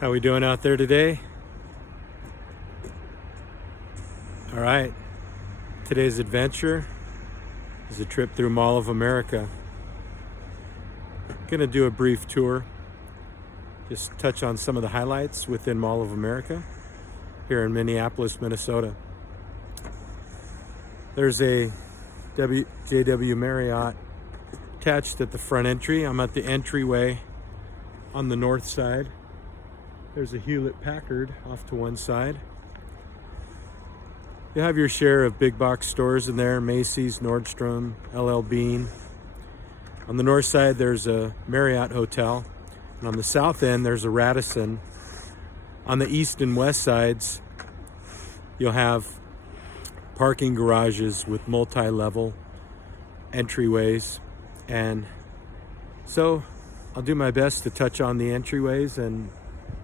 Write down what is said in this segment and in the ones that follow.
How we doing out there today? All right, today's adventure is a trip through Mall of America. Gonna do a brief tour, just touch on some of the highlights within Mall of America here in Minneapolis, Minnesota. There's a JW Marriott attached at the front entry. I'm at the entryway on the north side. There's a Hewlett Packard off to one side. You have your share of big box stores in there, Macy's, Nordstrom, LL Bean. On the north side, there's a Marriott hotel. And on the south end, there's a Radisson. On the east and west sides, you'll have parking garages with multi-level entryways. And so I'll do my best to touch on the entryways and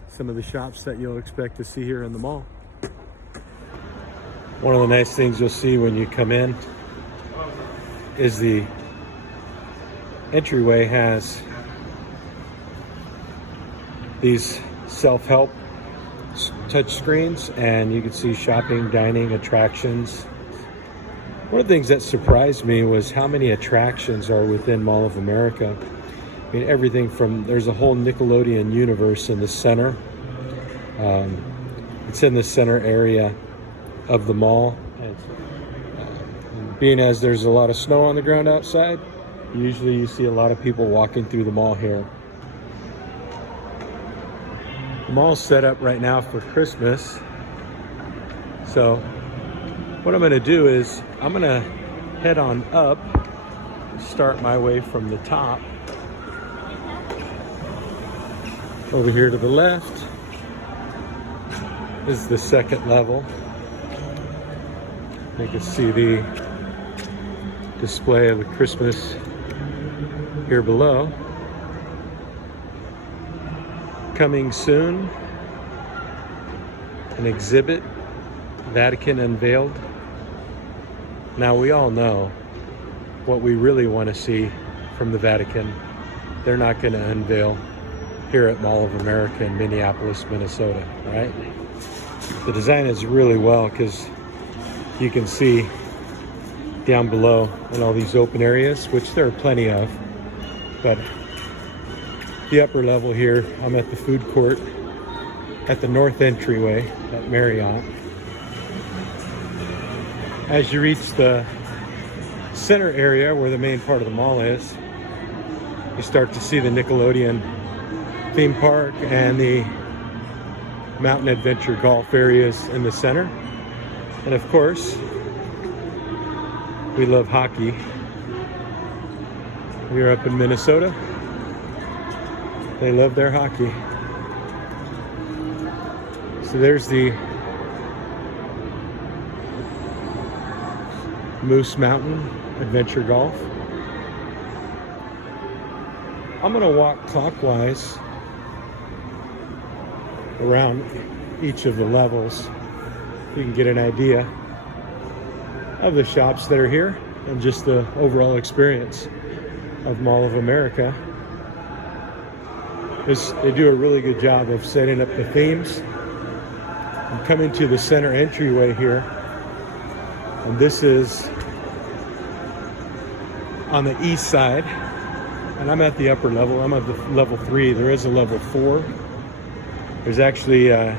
some of the shops that you'll expect to see here in the mall. One of the nice things you'll see when you come in is the entryway has these self-help touch screens, and you can see shopping, dining, attractions. One of the things that surprised me was how many attractions are within Mall of America. I mean, everything from, there's a whole Nickelodeon universe in the center. It's in the center area of the mall. And being as there's a lot of snow on the ground outside, usually you see a lot of people walking through the mall here. The mall's set up right now for Christmas. So what I'm gonna do is I'm gonna head on up, start my way from the top. Over here to the left is the second level. You can see the display of the Christmas here below. Coming soon, an exhibit, Vatican unveiled. Now we all know what we really want to see from the Vatican. They're not going to unveil here at Mall of America in Minneapolis, Minnesota, right? The design is really well because you can see down below in all these open areas, which there are plenty of, but the upper level here, I'm at the food court at the north entryway at Marriott. As you reach the center area where the main part of the mall is, you start to see the Nickelodeon theme park and the mountain adventure golf areas in the center. And of course, we love hockey. We're up in Minnesota. They love their hockey. So there's the Moose Mountain Adventure Golf. I'm gonna walk clockwise around each of the levels. You can get an idea of the shops that are here and just the overall experience of Mall of America. They do a really good job of setting up the themes. I'm coming to the center entryway here, and this is on the east side, and I'm at the upper level. I'm at the level 3. There is a level 4. There's actually a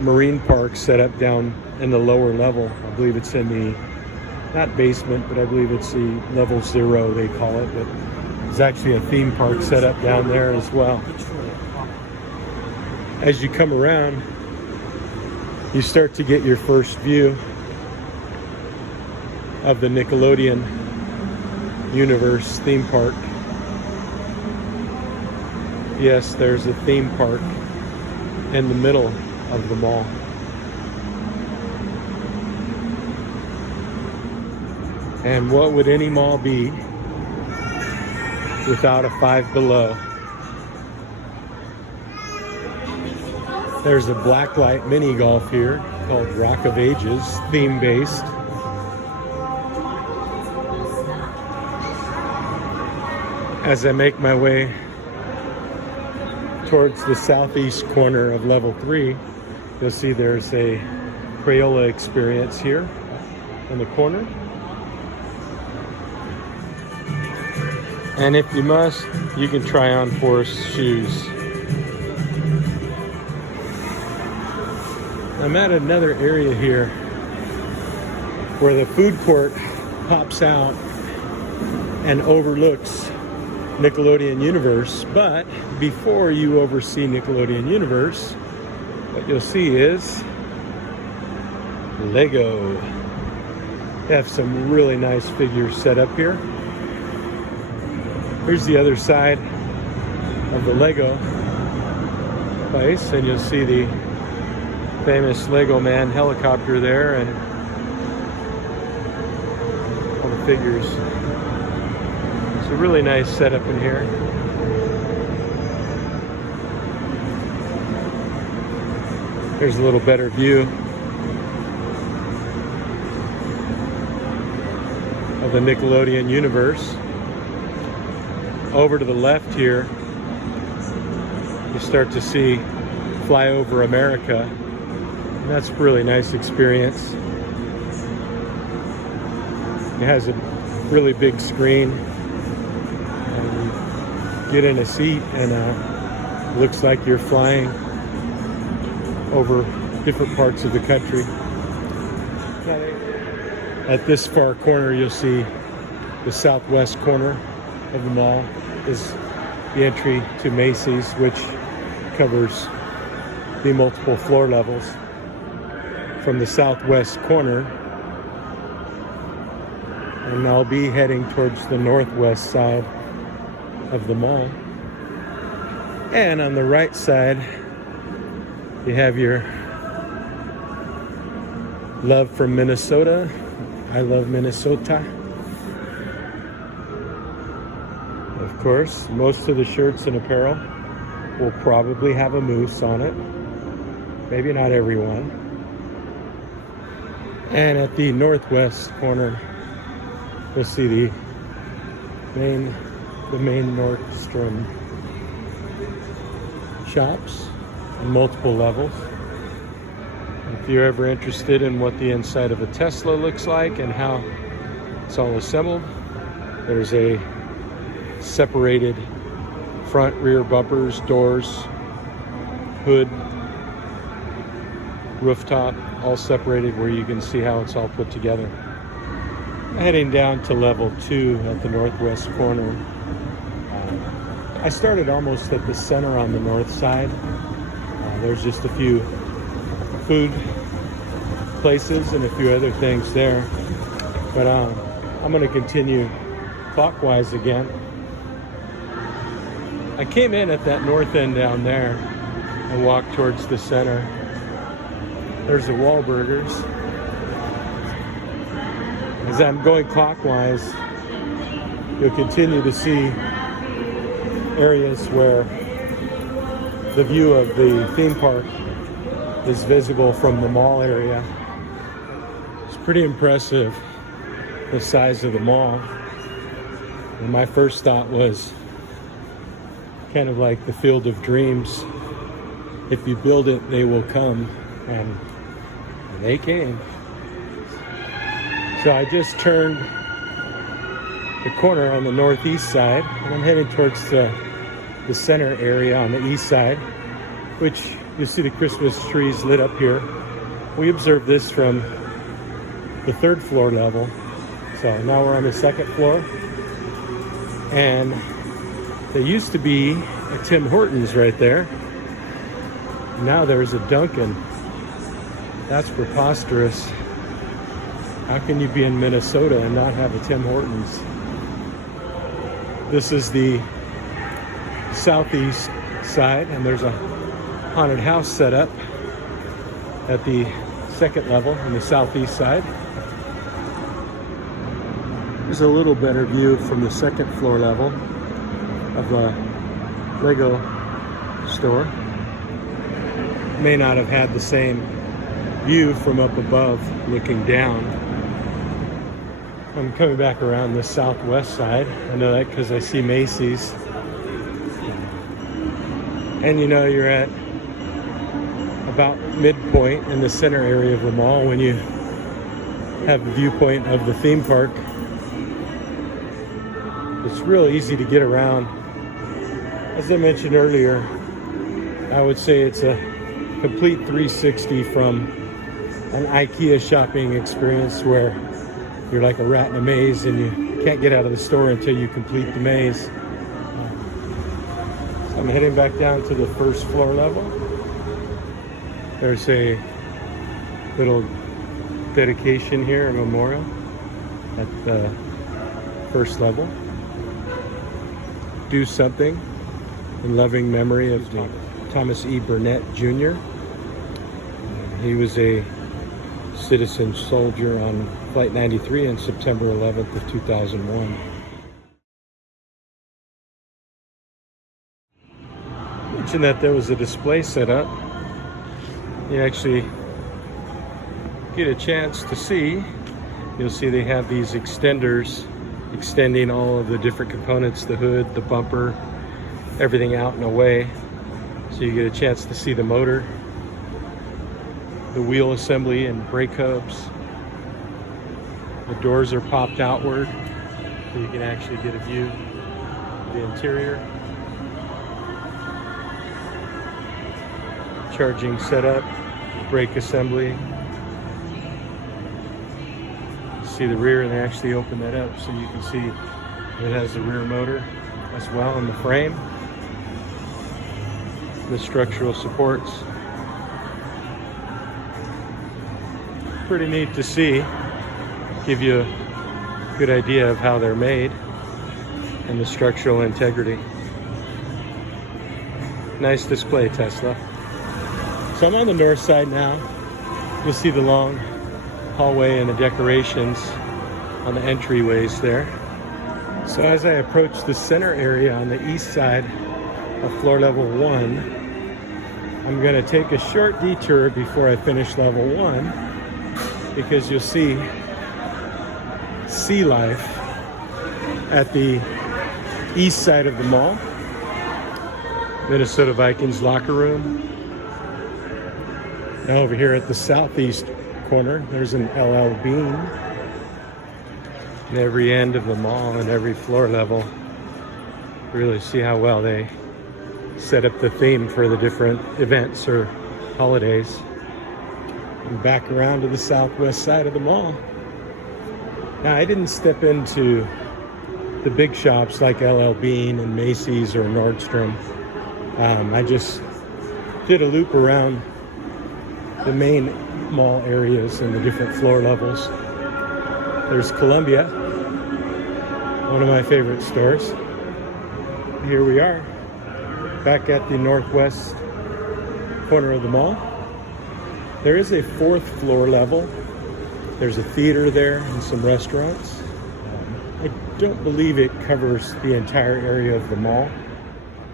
marine park set up down in the lower level. I believe it's in the, not basement, but I believe it's the level 0 they call it, but there's actually a theme park set up down there as well. As you come around, you start to get your first view of the Nickelodeon universe theme park. Yes, there's a theme park in the middle of the mall. And what would any mall be without a Five Below? There's a blacklight mini golf here called Rock of Ages, theme-based. As I make my way towards the southeast corner of level 3, you'll see there's a Crayola experience here in the corner. And if you must, you can try on Forest shoes. I'm at another area here where the food court pops out and overlooks Nickelodeon Universe. But before you oversee Nickelodeon Universe, what you'll see is Lego. They have some really nice figures set up here. Here's the other side of the Lego place, and you'll see the famous Lego Man helicopter there and all the figures. It's a really nice setup in here. Here's a little better view of the Nickelodeon universe. Over to the left here, you start to see Flyover America. And that's a really nice experience. It has a really big screen. And you get in a seat and looks like you're flying over different parts of the country. At this far corner, you'll see the southwest corner of the mall is the entry to Macy's, which covers the multiple floor levels. From the southwest corner, and I'll be heading towards the northwest side of the mall. And on the right side, you have your love from Minnesota. I love Minnesota. Of course, most of the shirts and apparel will probably have a moose on it. Maybe not everyone. And at the northwest corner, you'll see the main Nordstrom shops on multiple levels. If you're ever interested in what the inside of a Tesla looks like and how it's all assembled, there's a separated front, rear bumpers, doors, hood, rooftop, all separated where you can see how it's all put together. Heading down to level 2 at the northwest corner. I started almost at the center on the north side. There's just a few food places and a few other things there. But I'm going to continue clockwise again. I came in at that north end down there and walked towards the center. There's the Wahlburgers. As I'm going clockwise, you'll continue to see areas where the view of the theme park is visible from the mall area. It's pretty impressive, the size of the mall. And my first thought was kind of like the Field of Dreams. If you build it, they will come. And they came. So I just turned the corner on the northeast side, and I'm heading towards the center area on the east side, which you see the Christmas trees lit up here. We observed this from the 3rd floor level. So now we're on the 2nd floor. And there used to be a Tim Hortons right there. Now there's a Dunkin'. That's preposterous. How can you be in Minnesota and not have a Tim Hortons? This is the southeast side, and there's a haunted house set up at the 2nd level on the southeast side. There's a little better view from the 2nd floor level of the Lego store. May not have had the same view from up above looking down. I'm coming back around the southwest side. I know that because I see Macy's. And you know you're at about midpoint in the center area of the mall when you have the viewpoint of the theme park. It's real easy to get around. As I mentioned earlier, I would say it's a complete 360 from an IKEA shopping experience where you're like a rat in a maze and you can't get out of the store until you complete the maze. So I'm heading back down to the first floor level. There's a little dedication here, a memorial at the first level. Do something in loving memory of Thomas E. Burnett Jr. He was a citizen soldier on Flight 93 on September 11th of 2001. Mentioned that there was a display set up. You actually get a chance to see. You'll see they have these extenders extending all of the different components, the hood, the bumper, everything out and away. So you get a chance to see the motor, the wheel assembly and brake hubs. The doors are popped outward so you can actually get a view of the interior. Charging setup, brake assembly. See the rear, and they actually open that up so you can see it has the rear motor as well in the frame. The structural supports. Pretty neat to see. Give you a good idea of how they're made and the structural integrity. Nice display, Tesla. So I'm on the north side now. You'll see the long hallway and the decorations on the entryways there. So as I approach the center area on the east side of floor level 1, I'm going to take a short detour before I finish level 1 because you'll see sea life at the east side of the mall. Minnesota Vikings locker room. Now over here at the southeast corner, there's an LL Bean. And every end of the mall and every floor level, really see how well they set up the theme for the different events or holidays. And back around to the southwest side of the mall. Now I didn't step into the big shops like LL Bean and Macy's or Nordstrom. I just did a loop around the main mall areas and the different floor levels. There's Columbia, one of my favorite stores. Here we are, back at the northwest corner of the mall. There is a fourth floor level. There's a theater there and some restaurants. I don't believe it covers the entire area of the mall.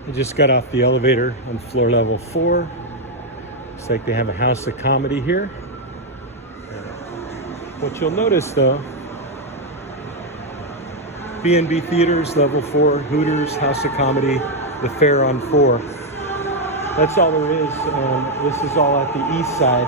I just got off the elevator on floor level 4. Looks like they have a house of comedy here. What you'll notice though, B&B Theaters, level 4, Hooters, House of Comedy, the Fair on 4. That's all there is. This is all at the east side